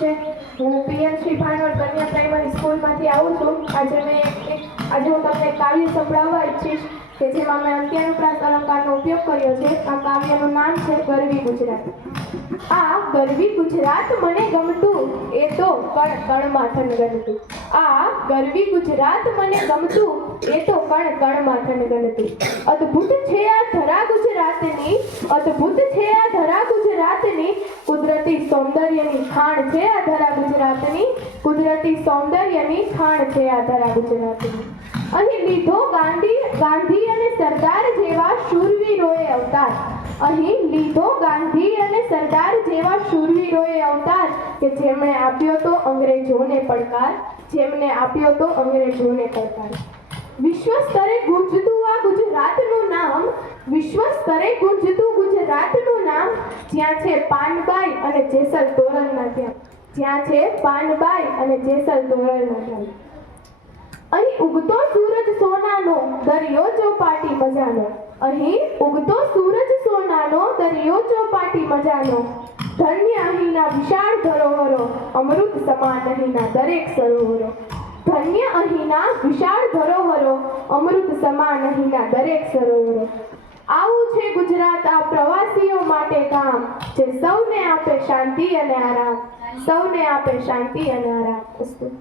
છે। હું પીએમસી ભાણવડ કન્યા પ્રાઇમરી સ્કૂલમાંથી આવું છું। આજે હું તમને કાવ્ય સંભળાવવા ઈચ્છીશ કે જેમાં મેં અંત્યાનુપ્રાસ અલંકારનો ઉપયોગ કર્યો છે। આ કાવ્યનું નામ છે ગરવી ગુજરાત। આ ગરવી ગુજરાત મને ગમતું, એ તો કણ કણમાં થનગનતું। આ ગરવી ગુજરાત મને ગમતું, એ તો કણ કણમાં થનગનતું। અદ્ભુત છે આ ધરા ગુજરાતની, અદ્ભુત છે આ ધરા ગુજરાતની, કુદરતી સૌંદર્યની ખાણ છે આ ધરા ગુજરાતની, કુદરતી સૌંદર્યની ખાણ છે આ ધરા ગુજરાતની। અહીં લીધો ગાંધી અને સરદાર જેવા શૂરવીરોએ અવતાર। અહીં લીધો ગાંધી અને સરદાર જેવા શૂરવીરોએ અવતાર કે જેમણે આપ્યો તો અંગ્રેજોને પડકાર, જેમણે આપ્યો તો અંગ્રેજોને પડકાર। વિશ્વ સ્તરે ગુંજતું આ ગુજરાતનું નામ, વિશ્વ સ્તરે ગુંજતું ગુજરાતનું નામ, જ્યાં છે પાનબાઈ અને જેસલ તોરલના ગામ, જ્યાં છે પાનબાઈ અને જેસલ તોરલના ગામ। અહીં ઉગતો સૂરજ સોનાનો, દરિયો ચોપાટી મજાનો। અહીં ઉગતો સૂરજ સોનાનો, દરિયો ચોપાટી મજાનો। ધન્ય અહીંના વિશાળ ધરોહરો, અમૃત સમાન અહીંના દરેક સરોવરો। ધન્ય અહીંના વિશાળ ધરોહરો, અમૃત સમાન અહીંના દરેક સરોવરો। આવું છે ગુજરાત આ પ્રવાસીઓ માટે ગામ, જે સૌને આપે શાંતિ અને આરામ, સૌને આપે શાંતિ અને આરામ।